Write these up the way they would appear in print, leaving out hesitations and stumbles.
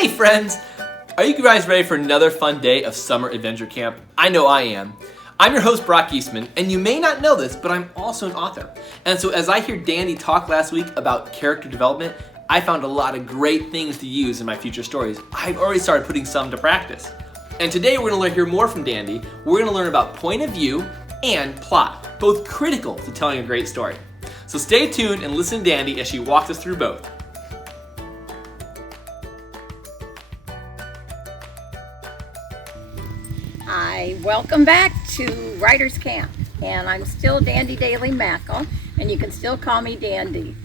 Hey friends! Are you guys ready for another fun day of summer adventure camp? I know I am. I'm your host Brock Eastman, and you may not know this, but I'm also an author. And so as I hear Dandy talk last week about character development, I found a lot of great things to use in my future stories. I've already started putting some to practice. And today we're going to hear more from Dandy. We're going to learn about point of view and plot, both critical to telling a great story. So stay tuned and listen to Dandy as she walks us through both. Hi, welcome back to Writers Camp, and I'm still Dandy Daly Mackle, and you can still call me Dandy.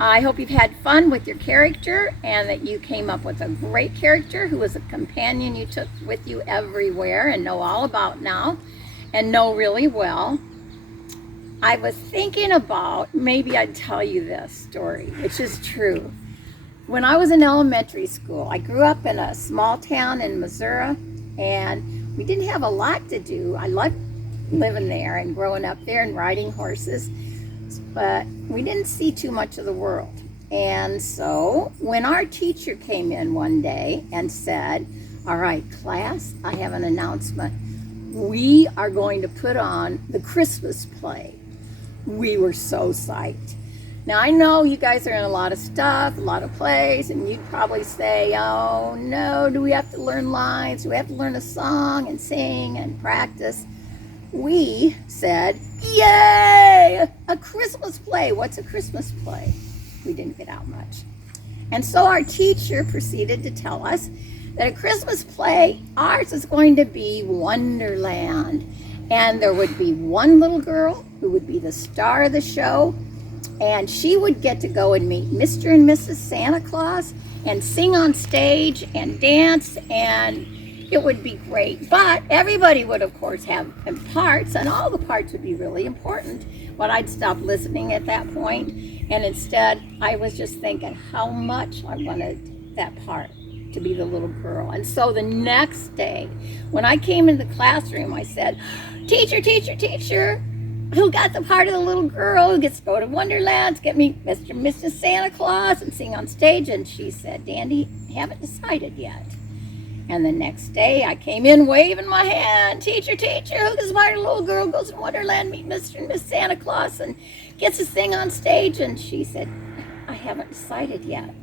I hope you've had fun with your character and that you came up with a great character who was a companion you took with you everywhere and know all about now and know really well. I was thinking about maybe I'd tell you this story, which is true. When I was in elementary school, I grew up in a small town in Missouri, and we didn't have a lot to do. I loved living there and growing up there and riding horses, but we didn't see too much of the world. And so when our teacher came in one day and said, "All right, class, I have an announcement. We are going to put on the Christmas play." We were so psyched. Now, I know you guys are in a lot of stuff, a lot of plays, and you'd probably say, "Oh no, do we have to learn lines? Do we have to learn a song and sing and practice?" We said, "Yay! A Christmas play." What's a Christmas play? We didn't get out much. And so our teacher proceeded to tell us that a Christmas play, ours is going to be Wonderland. And there would be one little girl who would be the star of the show, and she would get to go and meet Mr. and Mrs. Santa Claus and sing on stage and dance, and it would be great. But everybody would, of course, have parts, and all the parts would be really important. But I'd stop listening at that point, and instead I was just thinking how much I wanted that part to be the little girl. And so the next day, when I came into the classroom, I said, "Teacher, teacher, teacher, who got the part of the little girl who gets to go to Wonderland to get me Mr. and Mrs. Santa Claus and sing on stage?" And she said, "Dandy, haven't decided yet." And the next day I came in waving my hand, "Teacher, teacher, who gets the part of the little girl who goes to Wonderland, meet Mr. and Mrs. Santa Claus and gets to sing on stage?" And she said, "I haven't decided yet."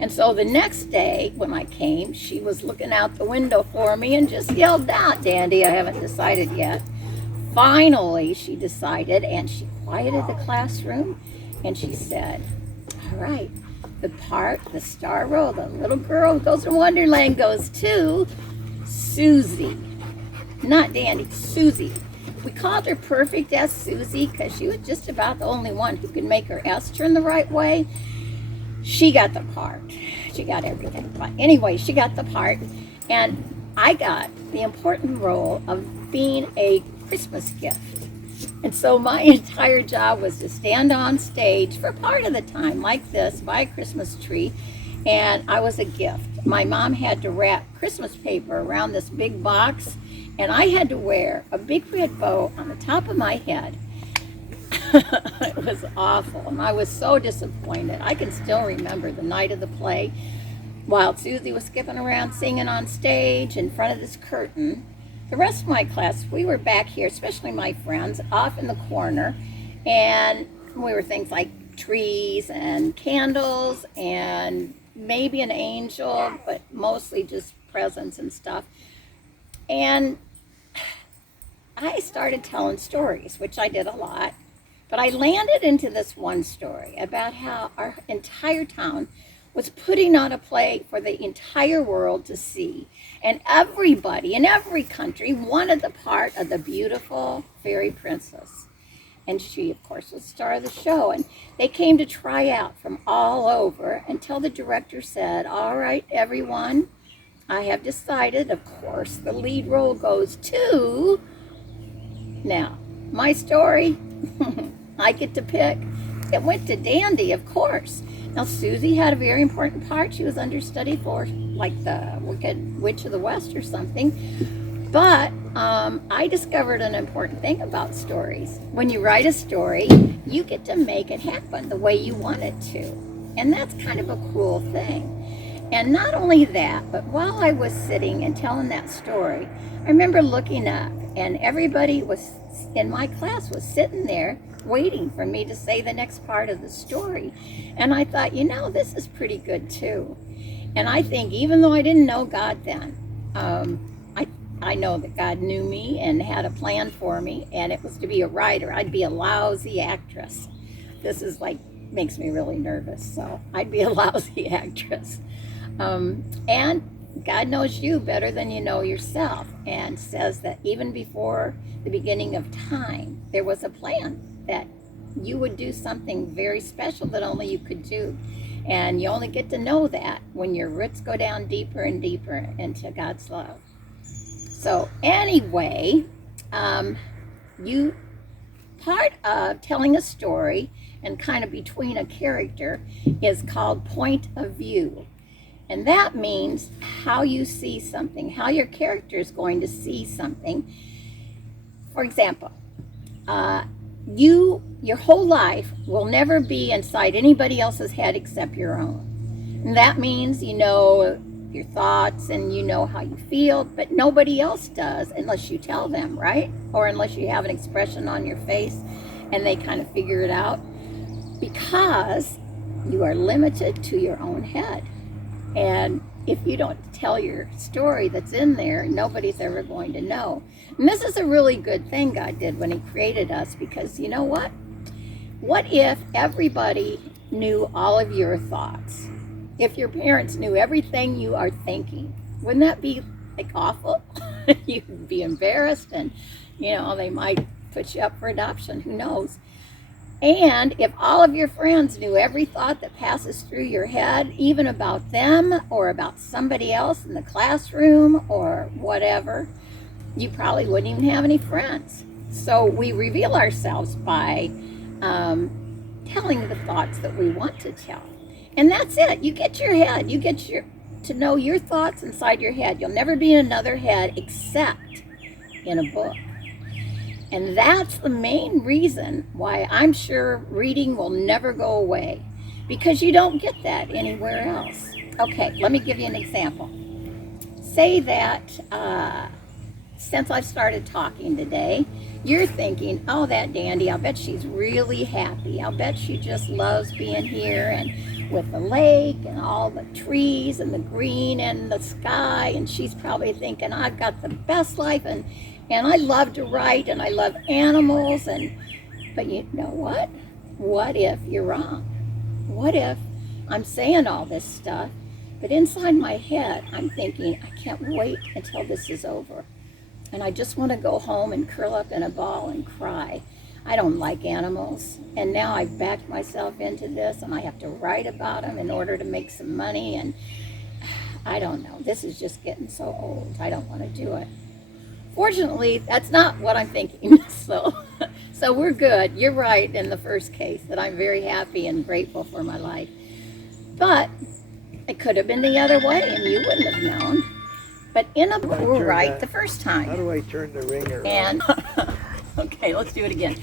And so the next day when I came, she was looking out the window for me and just yelled out, "Dandy, I haven't decided yet." Finally, she decided, and she quieted the classroom, and she said, "All right, the star role, the little girl who goes to Wonderland goes to Susie." Not Dandy, Susie. We called her Perfect S Susie because she was just about the only one who could make her S turn the right way. She got the part. She got everything. But anyway, she got the part, and I got the important role of being a Christmas gift. And so my entire job was to stand on stage for part of the time like this by a Christmas tree, and I was a gift. My mom had to wrap Christmas paper around this big box, and I had to wear a big red bow on the top of my head. It was awful, and I was so disappointed. I can still remember the night of the play while Susie was skipping around singing on stage in front of this curtain. The rest of my class, we were back here, especially my friends, off in the corner, and we were things like trees and candles and maybe an angel, but mostly just presents and stuff. And I started telling stories, which I did a lot, but I landed into this one story about how our entire town was putting on a play for the entire world to see. And everybody in every country wanted the part of the beautiful fairy princess. And she, of course, was the star of the show. And they came to try out from all over until the director said, "All right, everyone, I have decided, of course, the lead role goes to..." Now, my story, I get to pick. It went to Dandy, of course. Now, Susie had a very important part. She was understudy for, like, the Wicked Witch of the West or something. But I discovered an important thing about stories. When you write a story, you get to make it happen the way you want it to. And that's kind of a cool thing. And not only that, but while I was sitting and telling that story, I remember looking up, and everybody was in my class was sitting there waiting for me to say the next part of the story. And I thought, this is pretty good too. And I think even though I didn't know God then, I know that God knew me and had a plan for me, and it was to be a writer. I'd be a lousy actress. This is makes me really nervous, so I'd be a lousy actress. And God knows you better than you know yourself, and says that even before the beginning of time, there was a plan that you would do something very special that only you could do. And you only get to know that when your roots go down deeper and deeper into God's love. So anyway, part of telling a story and kind of between a character is called point of view. And that means how you see something, how your character is going to see something. For example, your whole life will never be inside anybody else's head except your own. And that means you know your thoughts and you know how you feel, but nobody else does unless you tell them, right? Or unless you have an expression on your face and they kind of figure it out, because you are limited to your own head. And if you don't tell your story that's in there, nobody's ever going to know. And this is a really good thing God did when he created us, because you know what? What if everybody knew all of your thoughts? If your parents knew everything you are thinking, wouldn't that be awful? You'd be embarrassed, and they might put you up for adoption, who knows? And if all of your friends knew every thought that passes through your head, even about them or about somebody else in the classroom or whatever, you probably wouldn't even have any friends. So we reveal ourselves by telling the thoughts that we want to tell. And that's it. You get your head. You get to know your thoughts inside your head. You'll never be in another head except in a book. And that's the main reason why I'm sure reading will never go away, because you don't get that anywhere else. Okay, let me give you an example. Say that since I've started talking today, you're thinking, oh, that Dandy, I'll bet she's really happy. I'll bet she just loves being here and with the lake and all the trees and the green and the sky. And she's probably thinking, I've got the best life, and I love to write, and I love animals. But you know what? What if you're wrong? What if I'm saying all this stuff, but inside my head, I'm thinking, I can't wait until this is over. And I just want to go home and curl up in a ball and cry. I don't like animals. And now I've backed myself into this, and I have to write about them in order to make some money. And I don't know. This is just getting so old. I don't want to do it. Fortunately, that's not what I'm thinking. So we're good. You're right in the first case, that I'm very happy and grateful for my life. But it could have been the other way, and you wouldn't have known. But in a book, we're right the first time. How do I turn the ringer and on? Okay, let's do it again.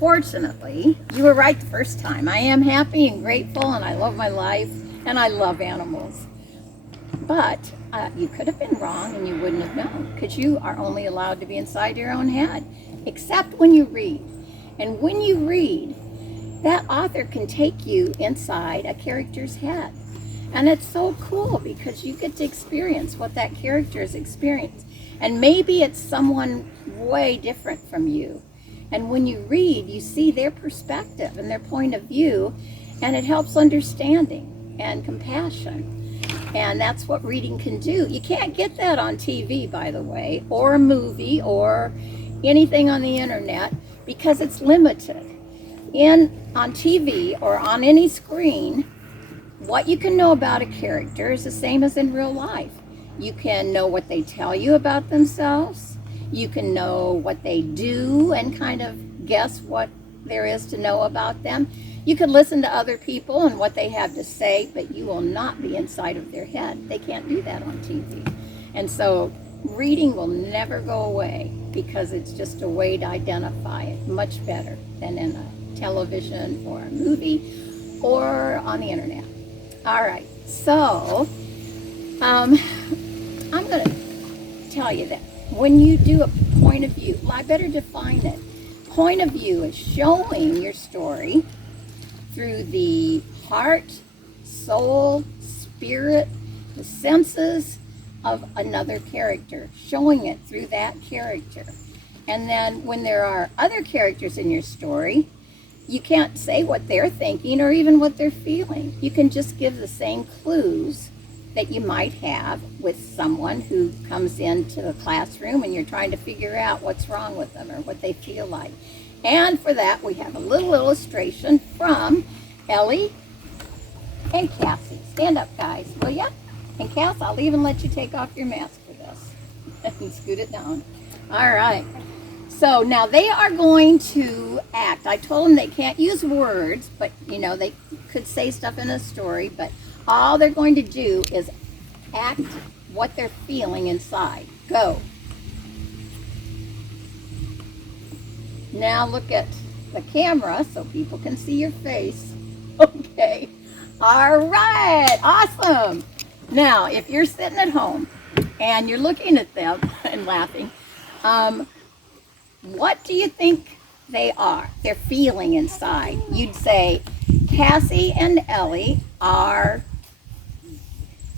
Fortunately, you were right the first time. I am happy and grateful, and I love my life, and I love animals. But you could have been wrong, and you wouldn't have known, because you are only allowed to be inside your own head, except when you read. And when you read, that author can take you inside a character's head. And it's so cool, because you get to experience what that character has experienced. And maybe it's someone way different from you. And when you read, you see their perspective and their point of view, and it helps understanding and compassion. And that's what reading can do. You can't get that on TV, by the way, or a movie, or anything on the internet, because it's limited. On TV or on any screen, what you can know about a character is the same as in real life. You can know what they tell you about themselves. You can know what they do and kind of guess what there is to know about them. You can listen to other people and what they have to say, but you will not be inside of their head. They can't do that on TV. And so reading will never go away, because it's just a way to identify it much better than in a television or a movie or on the internet. All right, so I'm going to tell you that when you do a point of view, well, I better define it. Point of view is showing your story through the heart, soul, spirit, the senses of another character, showing it through that character. And then when there are other characters in your story, you can't say what they're thinking or even what they're feeling. You can just give the same clues that you might have with someone who comes into the classroom and you're trying to figure out what's wrong with them or what they feel like. And for that, we have a little illustration from Ellie and Cassie. Stand up, guys, will ya? And Cass, I'll even let you take off your mask for this and scoot it down. All right. So now they are going to act. I told them they can't use words, but you know, they could say stuff in a story, but all they're going to do is act what they're feeling inside. Go. Now look at the camera so people can see your face. Okay. All right. Awesome. Now, if you're sitting at home and you're looking at them and laughing, what do you think they are? They're feeling inside. You'd say Cassie and Ellie are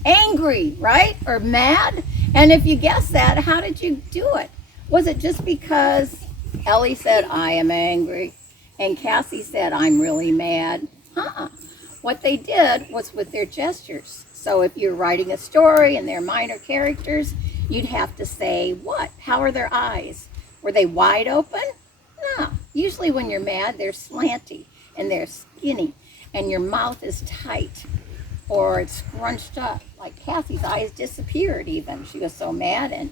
angry, right? Or mad? And if you guess that, how did you do it? Was it just because Ellie said, I am angry, and Cassie said, I'm really mad? What they did was with their gestures. So if you're writing a story and they're minor characters, you'd have to say, what? How are their eyes? Were they wide open? No. Usually when you're mad, they're slanty and they're skinny and your mouth is tight or it's scrunched up. Like Cassie's eyes disappeared even. She was so mad,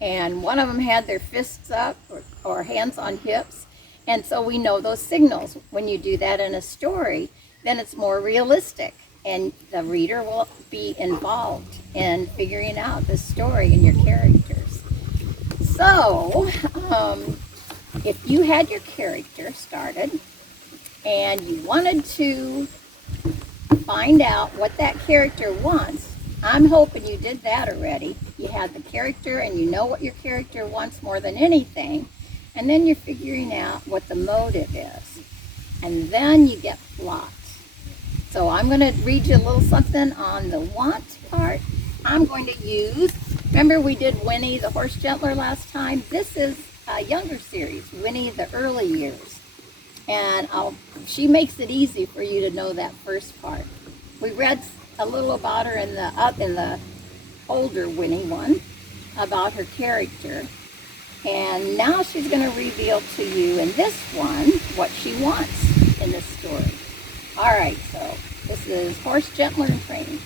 and one of them had their fists up or hands on hips. And so we know those signals. When you do that in a story, then it's more realistic and the reader will be involved in figuring out the story and your characters. So, if you had your character started and you wanted to find out what that character wants, I'm hoping you did that already. You had the character and you know what your character wants more than anything, and then you're figuring out what the motive is. And then you get plot. So I'm going to read you a little something on the want part. I'm going to use, remember we did Winnie the Horse Gentler last time? This is a younger series, Winnie the Early Years. And she makes it easy for you to know that first part. We read a little about her in the older Winnie one, about her character. And now she's going to reveal to you in this one what she wants in this story. All right, so this is Horse Gentler in Training.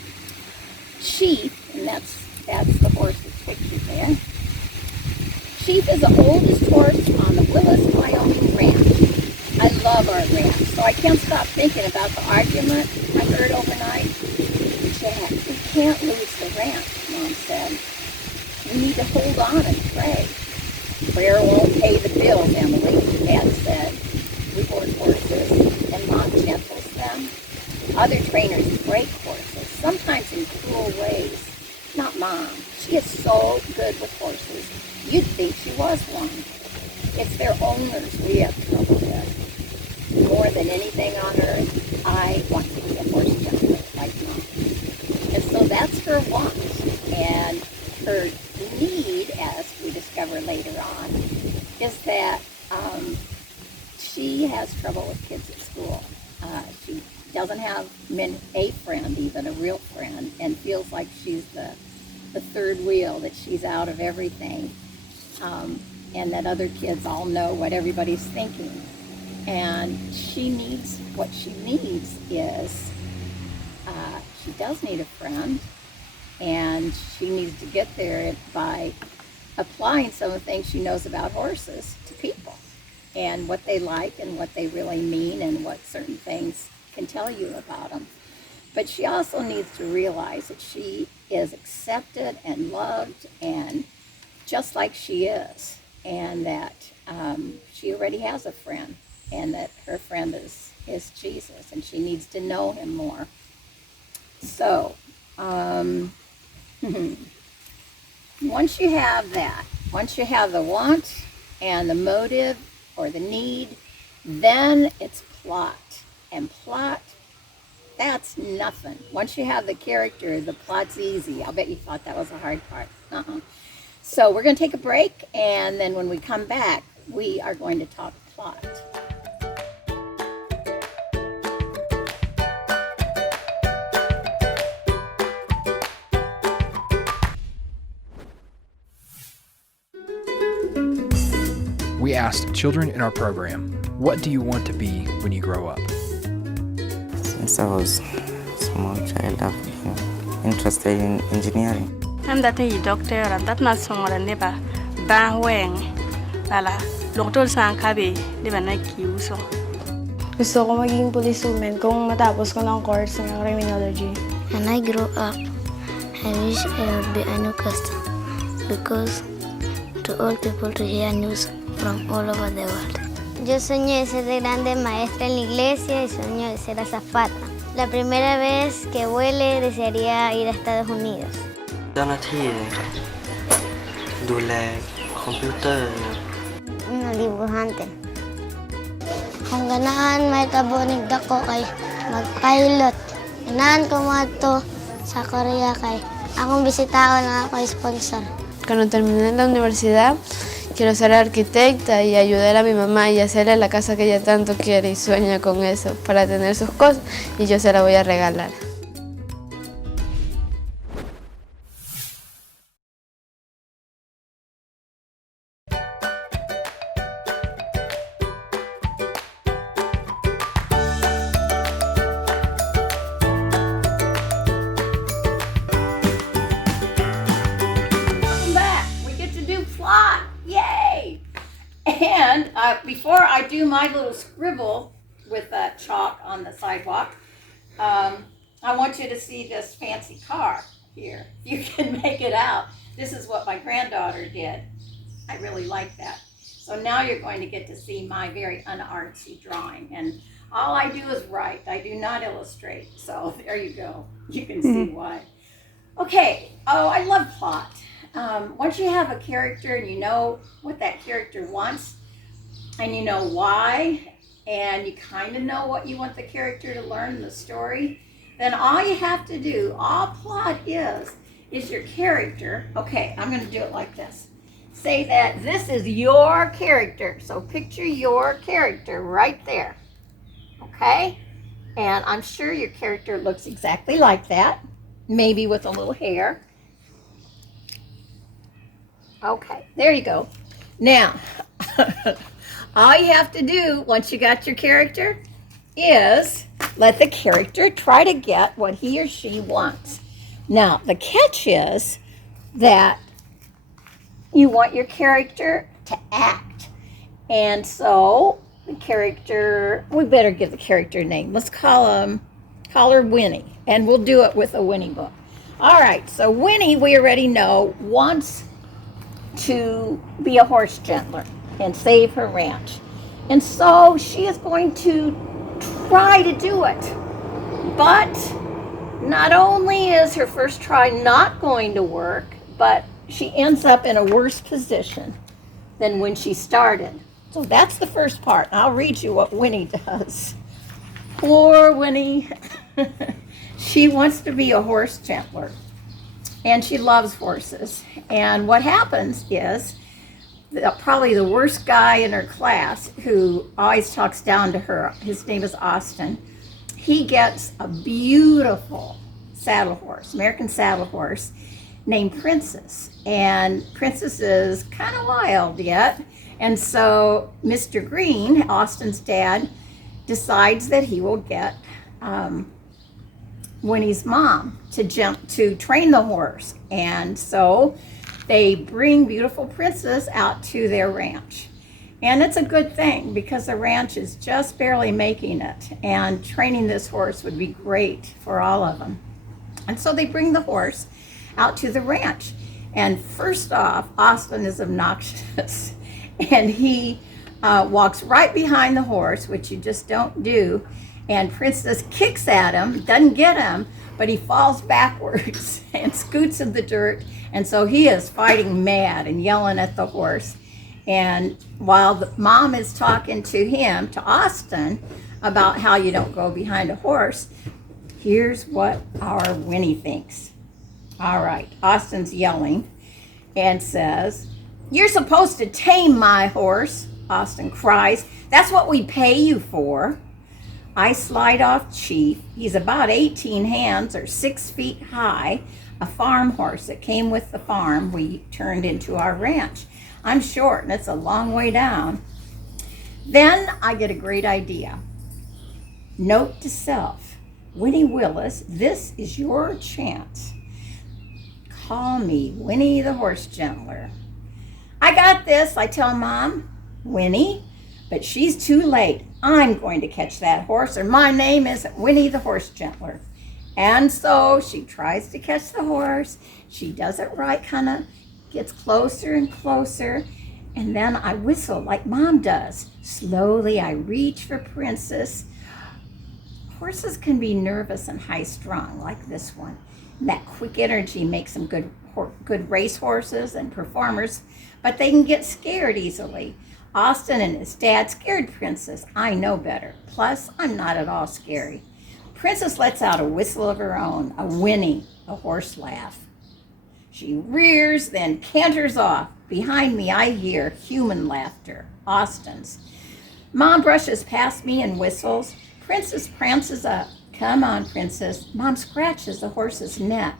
Chief, and that's the horse that's pictured there. Chief is the oldest horse on the Willis, Wyoming ranch. I love our ranch, so I can't stop thinking about the argument I heard overnight. Jack, we can't lose the ranch, Mom said. We need to hold on and pray. Prayer won't pay the bills, Emily, Dad said. We board horses, and Mom gentles them. Other trainers break horses, sometimes in cruel ways. Not Mom. She is so good with horses. You'd think she was one. It's their owners we have trouble with. More than anything on earth, I want to be a horse gentler like Mom. And so that's her want. And her need, as we discover later on, is that she has trouble with kids at school. She doesn't have a friend, even a real friend, and feels like she's the third wheel, that she's out of everything, and that other kids all know what everybody's thinking. And what she needs is, she does need a friend, and she needs to get there by applying some of the things she knows about horses to people, and what they like and what they really mean and what certain things can tell you about them. But she also needs to realize that she is accepted and loved and just like she is, and that she already has a friend, and that her friend is Jesus, and she needs to know him more. So, once you have that, once you have the want and the motive or the need, then it's plot. And plot, that's nothing. Once you have the character, the plot's easy. I'll bet you thought that was a hard part. So we're going to take a break, and then when we come back, we are going to talk plot. We asked children in our program, what do you want to be when you grow up? Since I was a small child, I've been interested in engineering. I'm that a doctor and that not someone and never ban wang. Lala, Dr. Sankabi, never like you so. Gusto ko maging policewoman kung matapos ko ng course ng criminology. When I grow up, I wish I would be a newscaster because to all people to hear news from all over the world. Yo sueño de ser de grande maestra en la iglesia y sueño de ser azafata. La primera vez que vuele desearía ir a Estados Unidos. เจ้าหน้าที่ดูแลคอมพิวเตอร์ Una dibujante. Kung ganahan may kabunig dako kay mag-pilot. Ganahan ko mo ato sa Korea kay akong bisitaon na ako sponsor. Cuando terminé la universidad, quiero ser arquitecta y ayudar a mi mamá y hacerle la casa que ella tanto quiere y sueña con eso, para tener sus cosas y yo se la voy a regalar. And before I do my little scribble with that chalk on the sidewalk, I want you to see this fancy car here. You can make it out. This is what my granddaughter did. I really like that. So now you're going to get to see my very unartsy drawing. And all I do is write. I do not illustrate. So there you go. You can see why. Okay. Oh, I love plot. Once you have a character and you know what that character wants and you know why and you kind of know what you want the character to learn in the story, then all you have to do, all plot is your character. Okay, I'm going to do it like this. Say that this is your character. So picture your character right there. Okay? And I'm sure your character looks exactly like that, maybe with a little hair. Okay, there you go. Now, all you have to do once you got your character is let the character try to get what he or she wants. Now, the catch is that you want your character to act. And so the character, we better give the character a name. Let's call her Winnie, and we'll do it with a Winnie book. All right, so Winnie, we already know, wants to be a horse gentler and save her ranch. And so she is going to try to do it. But not only is her first try not going to work, but she ends up in a worse position than when she started. So that's the first part. I'll read you what Winnie does. Poor Winnie. She wants to be a horse gentler. And she loves horses. And what happens is probably the worst guy in her class who always talks down to her, his name is Austin, he gets a beautiful saddle horse, American saddle horse, named Princess. And Princess is kind of wild yet. And so Mr. Green, Austin's dad, decides that he will get Winnie's mom to train the horse. And so they bring beautiful Princess out to their ranch. And it's a good thing because the ranch is just barely making it. And training this horse would be great for all of them. And so they bring the horse out to the ranch. And first off, Austin is obnoxious. And he walks right behind the horse, which you just don't do. And Princess kicks at him, doesn't get him, but he falls backwards and scoots in the dirt. And so he is fighting mad and yelling at the horse. And while the mom is talking to him, to Austin, about how you don't go behind a horse, here's what our Winnie thinks. All right, Austin's yelling and says, "You're supposed to tame my horse," Austin cries. "That's what we pay you for." I slide off Chief. He's about 18 hands or 6 feet high, a farm horse that came with the farm we turned into our ranch. I'm short and it's a long way down. Then I get a great idea. Note to self, Winnie Willis, this is your chance. Call me Winnie the Horse Gentler. I got this, I tell Mom. Winnie, but she's too late. I'm going to catch that horse, or my name isn't Winnie the Horse Gentler. And so she tries to catch the horse. She does it right, kind of gets closer and closer. And then I whistle like Mom does. Slowly I reach for Princess. Horses can be nervous and high-strung like this one. And that quick energy makes them good race horses and performers, but they can get scared easily. Austin and his dad scared Princess. I know better. Plus, I'm not at all scary. Princess lets out a whistle of her own, a whinny, a horse laugh. She rears, then canters off. Behind me, I hear human laughter, Austin's. Mom brushes past me and whistles. Princess prances up. Come on, Princess. Mom scratches the horse's neck.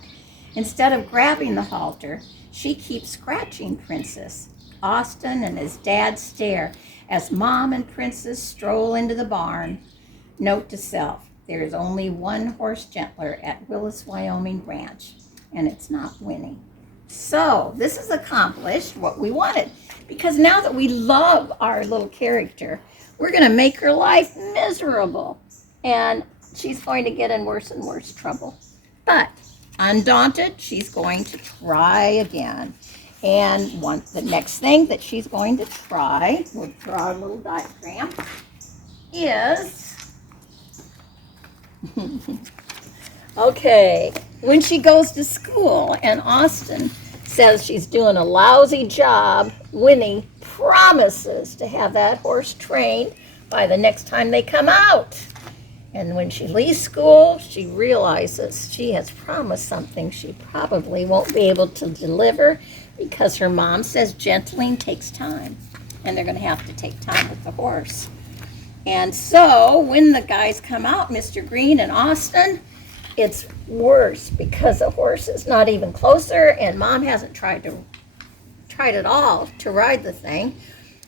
Instead of grabbing the halter, she keeps scratching Princess. Austin and his dad stare as Mom and Princess stroll into the barn. Note to self, there is only one horse gentler at Willis, Wyoming Ranch, and it's not Winnie. So this has accomplished what we wanted, because now that we love our little character, we're going to make her life miserable, and she's going to get in worse and worse trouble. But undaunted, she's going to try again. And the next thing that she's going to try, we'll draw a little diagram, is, okay, when she goes to school and Austin says she's doing a lousy job, Winnie promises to have that horse trained by the next time they come out. And when she leaves school, she realizes she has promised something she probably won't be able to deliver, because her mom says gentling takes time, and they're going to have to take time with the horse. And so when the guys come out, Mr. Green and Austin, it's worse, because the horse is not even closer, and Mom hasn't tried at all to ride the thing.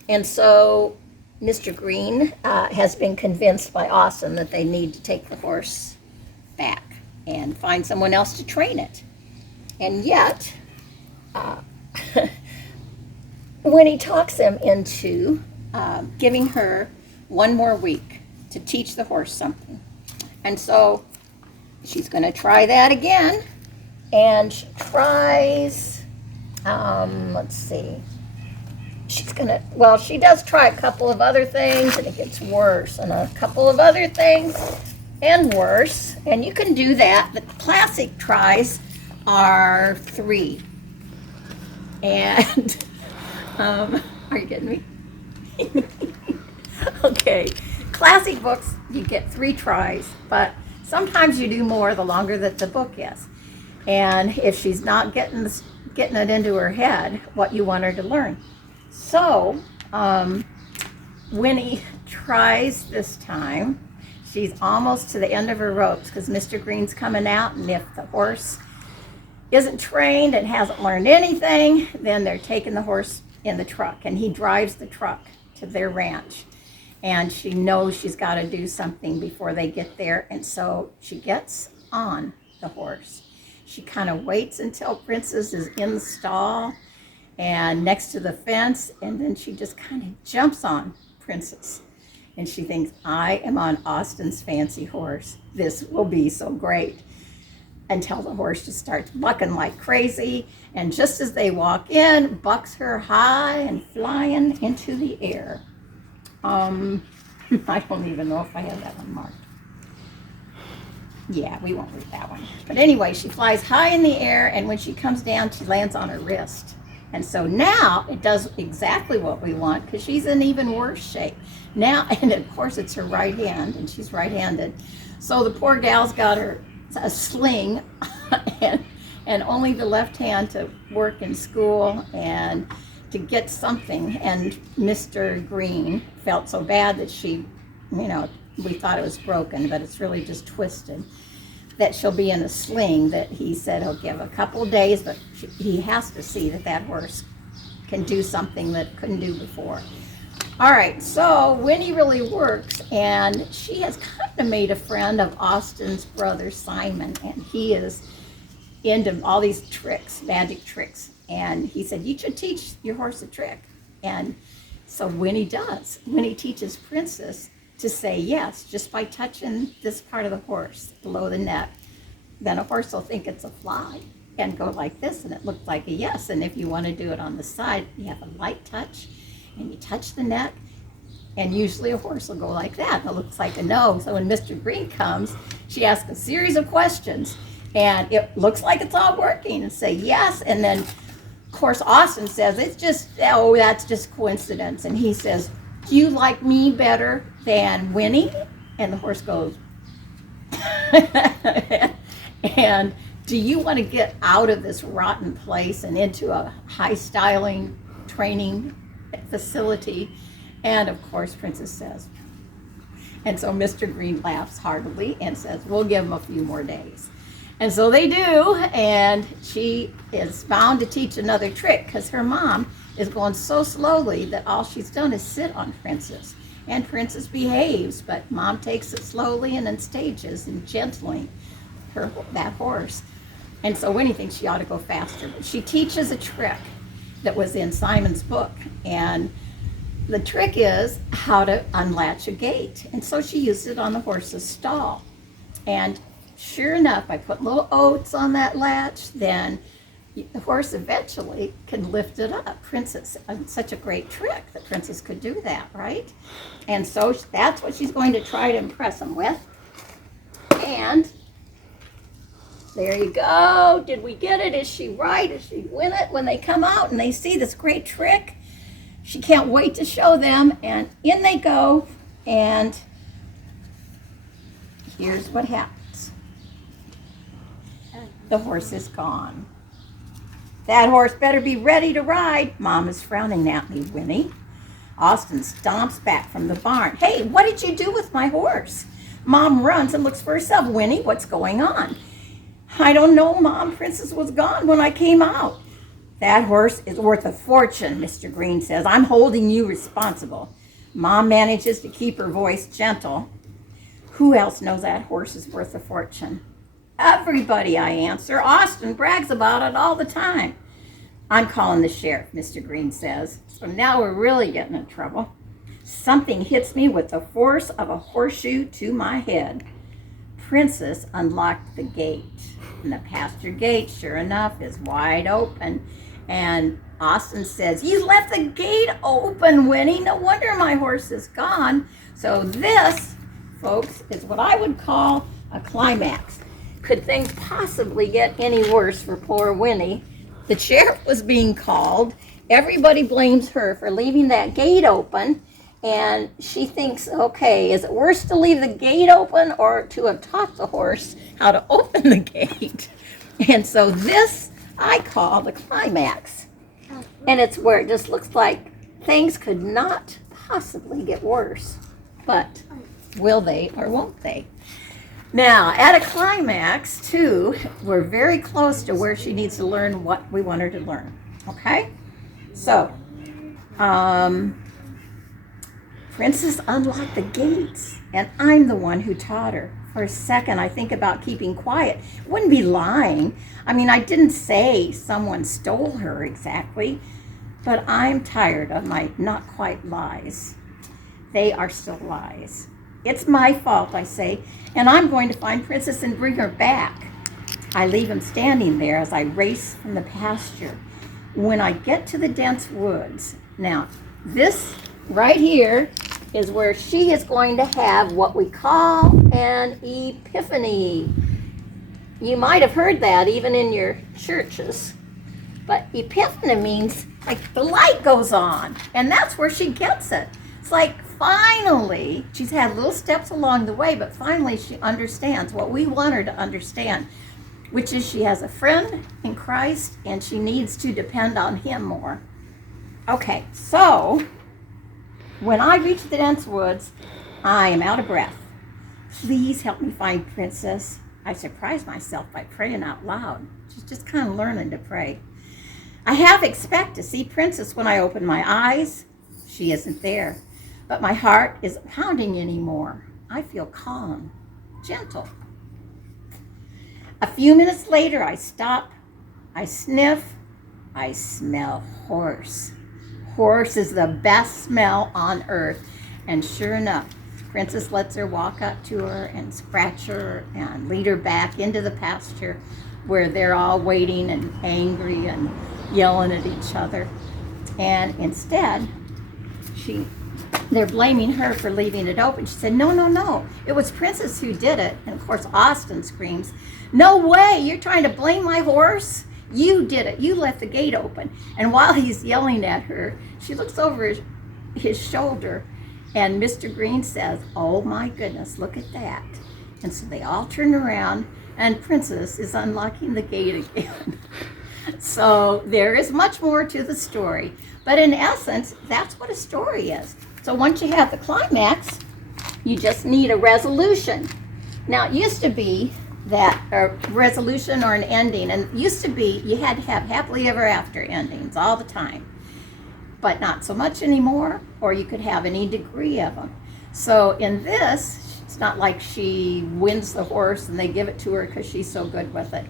And so Mr. Green has been convinced by Austin that they need to take the horse back and find someone else to train it. And yet, when he talks him into giving her one more week to teach the horse something. And so she's going to try that again, and she tries, let's see, she does try a couple of other things, and it gets worse, and a couple of other things, and worse, and you can do that. The classic tries are 3. And, are you getting me? Okay, classic books, you get 3 tries, but sometimes you do more the longer that the book is. And if she's not getting it into her head, what you want her to learn. So, Winnie tries this time. She's almost to the end of her ropes, because Mr. Green's coming out, and if the horse isn't trained and hasn't learned anything, then they're taking the horse in the truck, and he drives the truck to their ranch. And she knows she's got to do something before they get there, and so she gets on the horse. She kind of waits until Princess is in the stall and next to the fence, and then she just kind of jumps on Princess. And she thinks, I am on Austin's fancy horse. This will be so great. Until the horse just starts bucking like crazy, and just as they walk in, bucks her high and flying into the air. I don't even know if I have that one marked. Yeah, we won't read that one. But anyway, she flies high in the air, and when she comes down, she lands on her wrist. And so now it does exactly what we want, because she's in even worse shape. Now, and of course it's her right hand, and she's right-handed. So the poor gal's got her a sling and only the left hand to work in school and to get something. And Mr. Green felt so bad that she, we thought it was broken, but it's really just twisted, that she'll be in a sling, that he said he'll give a couple days, but he has to see that horse can do something that it couldn't do before. All right, so Winnie really works, and she has kind of made a friend of Austin's brother, Simon, and he is into all these tricks, magic tricks. And he said, you should teach your horse a trick. And so Winnie does. Winnie teaches Princess to say yes just by touching this part of the horse below the neck. Then a horse will think it's a fly and go like this, and it looks like a yes. And if you want to do it on the side, you have a light touch, and you touch the neck, and usually a horse will go like that. It looks like a no. So when Mr. Green comes, she asks a series of questions, and it looks like it's all working, and say yes. And then, of course, Austin says, that's just coincidence. And he says, do you like me better than Winnie? And the horse goes, and do you want to get out of this rotten place and into a high-styling training facility? And of course, Princess says. And so Mr. Green laughs heartily and says, we'll give him a few more days. And so they do, and she is bound to teach another trick, because her mom is going so slowly that all she's done is sit on Princess. And Princess behaves, but Mom takes it slowly and in stages and gently that horse. And so Winnie thinks she ought to go faster. But she teaches a trick that was in Simon's book. And the trick is how to unlatch a gate. And so she used it on the horse's stall. And sure enough, I put little oats on that latch, then the horse eventually can lift it up. Princess, such a great trick that Princess could do that, right? And so that's what she's going to try to impress him with. And there you go. Did we get it? Is she right? Is she win it? When they come out and they see this great trick, she can't wait to show them. And in they go. And here's what happens. The horse is gone. That horse better be ready to ride. Mom is frowning at me, Winnie. Austin stomps back from the barn. Hey, what did you do with my horse? Mom runs and looks for herself. Winnie, what's going on? I don't know, Mom. Princess was gone when I came out. That horse is worth a fortune, Mr. Green says. I'm holding you responsible. Mom manages to keep her voice gentle. Who else knows that horse is worth a fortune? Everybody, I answer. Austin brags about it all the time. I'm calling the sheriff, Mr. Green says. So now we're really getting in trouble. Something hits me with the force of a horseshoe to my head. Princess unlocked the gate. And the pasture gate, sure enough, is wide open. And Austin says, you left the gate open, Winnie. No wonder my horse is gone. So this, folks, is what I would call a climax. Could things possibly get any worse for poor Winnie? The sheriff was being called. Everybody blames her for leaving that gate open. And she thinks, okay, is it worse to leave the gate open or to have taught the horse how to open the gate? And so this I call the climax. And it's where it just looks like things could not possibly get worse. But will they or won't they? Now, at a climax, too, we're very close to where she needs to learn what we want her to learn. Okay? So, Princess unlocked the gates, and I'm the one who taught her. For a second, I think about keeping quiet. Wouldn't be lying. I mean, I didn't say someone stole her exactly, but I'm tired of my not quite lies. They are still lies. It's my fault, I say, and I'm going to find Princess and bring her back. I leave him standing there as I race from the pasture. When I get to the dense woods, now this right here is where she is going to have what we call an Epiphany. You might have heard that even in your churches. But Epiphany means like the light goes on, and that's where she gets it. It's like finally, she's had little steps along the way, but finally she understands what we want her to understand, which is she has a friend in Christ and she needs to depend on him more. Okay, so when I reach the dense woods, I am out of breath. Please help me find Princess. I surprised myself by praying out loud. She's just kind of learning to pray. I half expect to see Princess when I open my eyes. She isn't there, but my heart isn't pounding anymore. I feel calm, gentle. A few minutes later, I stop, I sniff, I smell horse. Horse is the best smell on earth. And sure enough, Princess lets her walk up to her and scratch her and lead her back into the pasture where they're all waiting and angry and yelling at each other. And instead, they're blaming her for leaving it open. She said, no, it was Princess who did it. And of course, Austin screams, no way, you're trying to blame my horse? You did it, you left the gate open. And while he's yelling at her, she looks over his shoulder and Mr. Green says, oh my goodness, look at that. And so they all turn around and Princess is unlocking the gate again. So there is much more to the story. But in essence, that's what a story is. So once you have the climax, you just need a resolution. Now it used to be that a resolution or an ending, and it used to be you had to have happily ever after endings all the time, but not so much anymore, or you could have any degree of them. So in this, it's not like she wins the horse and they give it to her because she's so good with it,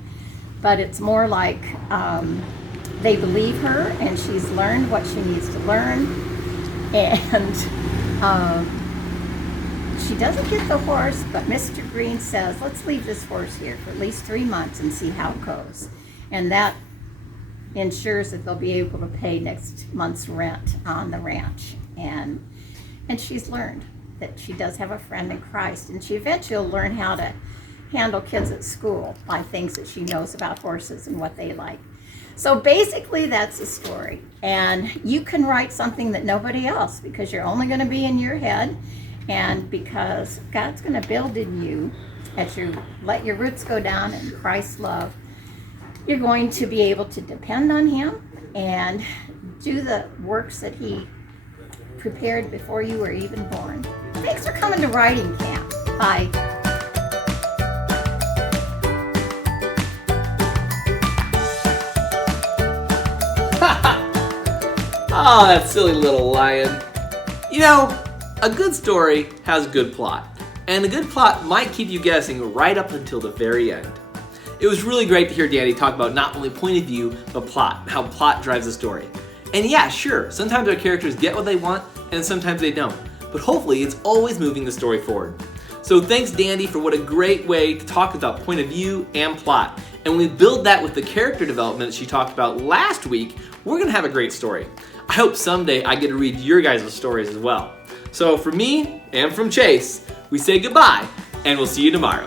but it's more like they believe her and she's learned what she needs to learn, and she doesn't get the horse, but Mr. Green says, let's leave this horse here for at least 3 months and see how it goes. And that ensures that they'll be able to pay next month's rent on the ranch. And she's learned that she does have a friend in Christ, and she eventually will learn how to handle kids at school by things that she knows about horses and what they like. So basically that's the story. And you can write something that nobody else, because you're only going to be in your head, and because God's going to build in you as you let your roots go down in Christ's love. You're going to be able to depend on him and do the works that he prepared before you were even born. Thanks for coming to writing camp. Bye. Oh, that silly little lion. You know, a good story has a good plot, and a good plot might keep you guessing right up until the very end. It was really great to hear Danny talk about not only point of view, but plot, how plot drives the story. And yeah, sure, sometimes our characters get what they want, and sometimes they don't, but hopefully it's always moving the story forward. So thanks, Dandy, for what a great way to talk about point of view and plot. And when we build that with the character development that she talked about last week, we're gonna have a great story. I hope someday I get to read your guys' stories as well. So from me and from Chase, we say goodbye, and we'll see you tomorrow.